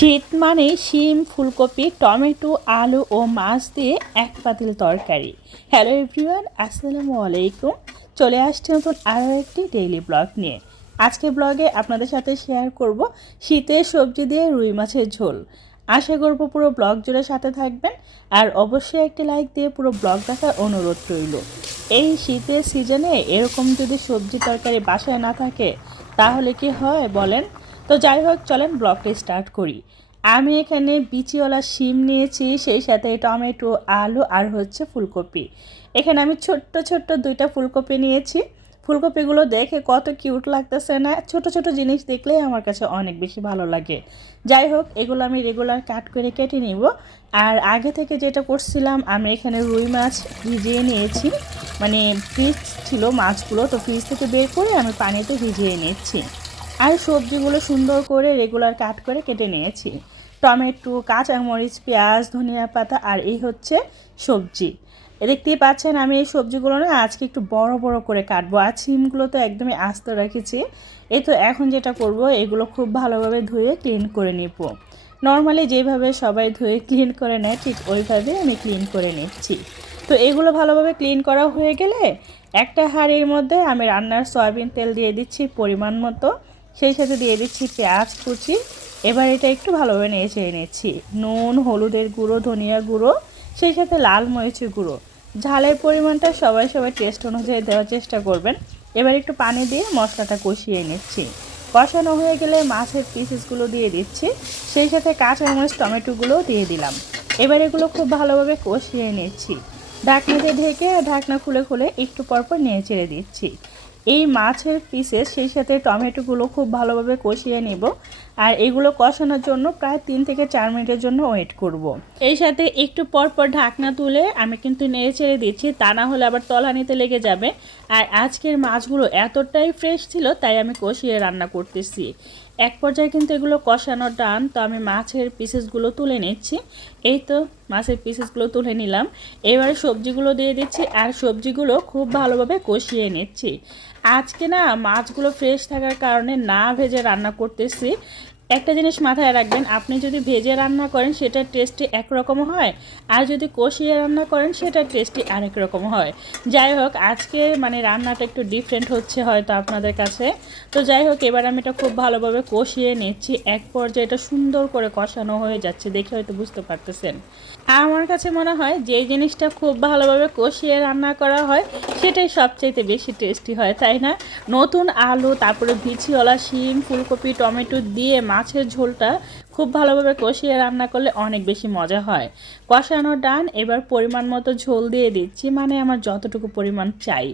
শীত মানে শিম, ফুলকপি, টমেটো, আলু ও মাছ দিয়ে এক পাতিল তরকারি। হ্যালো এভরিওয়ান, আসসালামু আলাইকুম। চলে আসছে নতুন আরও একটি ডেইলি ব্লগ নিয়ে। আজকে ব্লগে আপনাদের সাথে শেয়ার করব শীতের সবজি দিয়ে রুই মাছের ঝোল। আশা করব পুরো ব্লগ জুড়ে সাথে থাকবেন আর অবশ্যই একটি লাইক দিয়ে পুরো ব্লগ দেখার অনুরোধ রইল। এই শীতের সিজনে এরকম যদি সবজি তরকারি বাসায় না থাকে, তাহলে কি হয় বলেন? তো যাই হোক, চলেন ব্লগটি স্টার্ট করি। আমি এখানে বিচিওয়ালা শিম নিয়েছি, সেই সাথে টমেটো, আলু আর হচ্ছে ফুলকপি। এখানে আমি ছোট্ট ছোট্ট দুইটা ফুলকপি নিয়েছি। ফুলকপিগুলো দেখে কত কিউট লাগতেছে না? ছোট ছোট জিনিস দেখলেই আমার কাছে অনেক বেশি ভালো লাগে। যাই হোক, এগুলো আমি রেগুলার কাট করে কেটে নিব। আর আগে থেকে যেটা করছিলাম, আমি এখানে রুই মাছ ভিজিয়ে নিয়েছি। মানে ফ্রিজ ছিল মাছগুলো, তো ফ্রিজ থেকে বের করে আমি পানিতে ভিজিয়ে নিচ্ছি। আর সবজিগুলো সুন্দর করে রেগুলার কাট করে কেটে নিয়েছি। টমেটো, কাঁচামরিচ, পেঁয়াজ, ধনিয়া পাতা আর এই হচ্ছে সবজি। এ দেখতেই পাচ্ছেন আমি এই সবজিগুলো না আজকে একটু বড় বড় করে কাটবো। আর সিমগুলো তো একদমই আস্ত রেখেছি। এই তো এখন যেটা করব, এগুলো খুব ভালোভাবে ধুয়ে ক্লিন করে নিব। নর্মালি যেভাবে সবাই ধুয়ে ক্লিন করে নেয়, ঠিক ওইভাবে আমি ক্লিন করে নিচ্ছি। তো এগুলো ভালোভাবে ক্লিন করা হয়ে গেলে একটা হাঁড়ির মধ্যে আমি রান্নার সয়াবিন তেল দিয়ে দিচ্ছি পরিমাণ মতো। সেই সাথে দিয়ে দিচ্ছি পেঁয়াজ কুচি। এবার এটা একটু ভালোভাবে নিয়ে চেয়ে নিচ্ছি। নুন, হলুদের গুঁড়ো, ধনিয়া গুঁড়ো, সেই সাথে লাল মরিচের গুঁড়ো। ঝালের পরিমাণটা সবাই সবাই টেস্ট অনুযায়ী দেওয়ার চেষ্টা করবেন। এবার একটু পানি দিয়ে মশলাটা কষিয়ে নিচ্ছি। কষানো হয়ে গেলে মাছের পিসেসগুলো দিয়ে দিচ্ছি। সেই সাথে কাঁচা কাঁচামরিচ টমেটোগুলোও দিয়ে দিলাম। এবার এগুলো খুব ভালোভাবে কষিয়ে নিচ্ছি। ঢাকনাতে ঢেকে ঢাকনা খুলে খুলে একটু পরপর নিয়ে ছেড়ে দিচ্ছি। এই মাছের পিসেস সেই সাথে টমেটোগুলো খুব ভালোভাবে কষিয়ে নেব। আর এগুলো কষানোর জন্য প্রায় তিন থেকে চার মিনিটের জন্য ওয়েট করব। এই সাথে একটু পর পর ঢাকনা তুলে আমি কিন্তু নেড়ে ছেড়ে দিচ্ছি, তা না হলে আবার তলানিতে লেগে যাবে। আর আজকের মাছগুলো এতটাই ফ্রেশ ছিল, তাই আমি কষিয়ে রান্না করতেছি। এক পর্যায়ে কিন্তু এগুলো কষানোর ডান তো আমি মাছের পিসেসগুলো তুলে নিচ্ছি। এই তো মাছের পিসেসগুলো তুলে নিলাম। এবারে সবজিগুলো দিয়ে দিচ্ছি, আর সবজিগুলো খুব ভালোভাবে কষিয়ে নিচ্ছি। আজকে না মাছগুলো ফ্রেশ থাকার কারণে না ভেজে রান্না করতেছি। একটা জিনিস মাথায় রাখবেন, আপনি যদি ভেজে রান্না করেন সেটার টেস্টি একরকম হয়, আর যদি কষিয়ে রান্না করেন সেটার টেস্টি আরেক রকম হয়। যাই হোক, আজকে মানে রান্নাটা একটু ডিফারেন্ট হচ্ছে হয়তো আপনাদের কাছে। তো যাই হোক, এবার আমি এটা খুব ভালোভাবে কষিয়ে নিচ্ছি। এক পর্যায়ে এটা সুন্দর করে কষানো হয়ে যাচ্ছে, দেখে হয়তো বুঝতে পারতেছেন। আমার কাছে মনে হয় যে জিনিসটা খুব ভালোভাবে কষিয়ে রান্না করা হয়, সেটাই সবচাইতে বেশি টেস্টি হয়, তাই না? নতুন আলু, তারপরে ভিছিওয়ালা শিম, ফুলকপি, টমেটো দিয়ে মাছের ঝোলটা খুব ভালোভাবে কষিয়ে রান্না করলে অনেক বেশি মজা হয়। কষানো ডান, এবার পরিমাণ মতো ঝোল দিয়ে দিচ্ছি মানে আমার যতটুকু পরিমাণ চাই।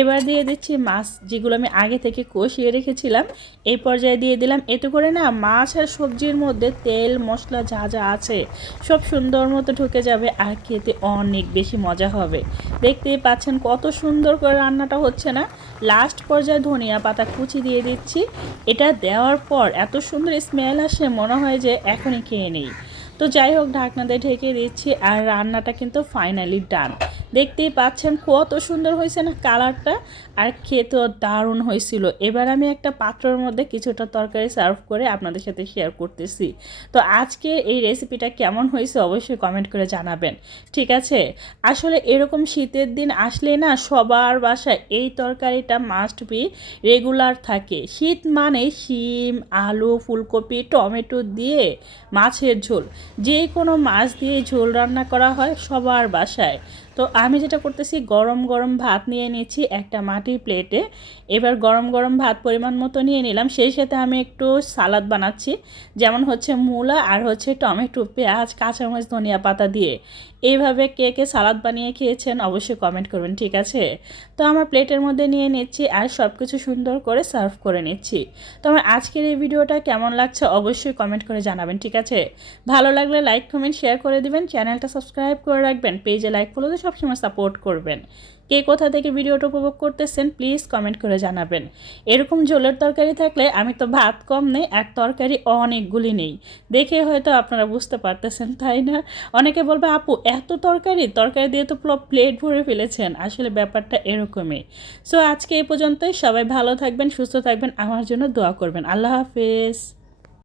এবার দিয়ে দিচ্ছি মাছ, যেগুলো আমি আগে থেকে কষিয়ে রেখেছিলাম। এই পর্যায়ে দিয়ে দিলাম এতে করে না মাছ আর সবজির মধ্যে তেল, মশলা যা যা আছে, সব সুন্দর মতো ঢুকে যাবে আর খেতে অনেক বেশি মজা হবে। দেখতেই পাচ্ছেন কত সুন্দর করে রান্নাটা হচ্ছে না? লাস্ট পর্যায়ে ধনিয়া পাতা কুচি দিয়ে দিচ্ছি। এটা দেওয়ার পর এত সুন্দর স্মেল আসে, মনে হয় যে এখনই খেয়ে নেই। তো যাই হোক ঢাকনাতে ঢেকে দিচ্ছি আর রান্নাটা কিন্তু ফাইনালি ডান দেখতেই পাচ্ছেন কত সুন্দর হয়েছে না কালারটা। আর খেতেও দারুণ হয়েছিল। এবার আমি একটা পাত্রের মধ্যে কিছুটা তরকারি সার্ভ করে আপনাদের সাথে শেয়ার করতেছি। তো আজকে এই রেসিপিটা কেমন হয়েছে অবশ্যই কমেন্ট করে জানাবেন। ঠিক আছে? আসলে এরকম শীতের দিন আসলে না সবার বাসায় এই তরকারিটা মাস্ট বি রেগুলার থাকে। শীত মানে শিম, আলু, ফুলকপি, টমেটো দিয়ে মাছের ঝোল। যে কোনো মাছ দিয়ে ঝোল রান্না করা হয় সবার বাসায়। তো আমি যেটা করতেছি, গরম গরম ভাত নিয়ে নিয়েছি একটা মাটির প্লেটে এবার গরম গরম ভাত পরিমাণ মতো নিয়ে নিলাম। সেই সাথে আমি একটু সালাদ বানাচ্ছি। যেমন হচ্ছে মূলা আর হচ্ছে টমেটো, পেঁয়াজ, কাঁচামরিচ, ধনিয়া পাতা দিয়ে। এইভাবে কে কে সালাদ বানিয়ে খেয়েছেন অবশ্যই কমেন্ট করবেন, ঠিক আছে? তো আমার প্লেটের মধ্যে নিয়ে নিচ্ছি আর সব কিছু সুন্দর করে সার্ভ করে নিচ্ছি। তো আমার আজকের এই ভিডিওটা কেমন লাগছে অবশ্যই কমেন্ট করে জানাবেন, ঠিক আছে? ভালো লাগলে লাইক কমেন্ট শেয়ার করে দিবেন চ্যানেলটা সাবস্ক্রাইব করে রাখবেন পেজে লাইক ফলো তো সবসময় সাপোর্ট করবেন। কে কোথা থেকে ভিডিওটা উপভোগ করতেছেন প্লিজ কমেন্ট করে জানাবেন। এরকম ঝোলের তরকারি থাকলে আমি তো ভাত কম নেই, আর তরকারি অনেকগুলি নেই। দেখে হয়তো আপনারা বুঝতে পারতেছেন, তাই না? অনেকে বলবে, আপু, এত তরকারি? তরকারি দিয়ে তো প্লেট ভরে ফেলেছেন। আসলে ব্যাপারটা এরকমই। সো আজকে এই পর্যন্তই। সবাই ভালো থাকবেন, সুস্থ থাকবেন। আমার জন্য দোয়া করবেন। আল্লাহ হাফেজ।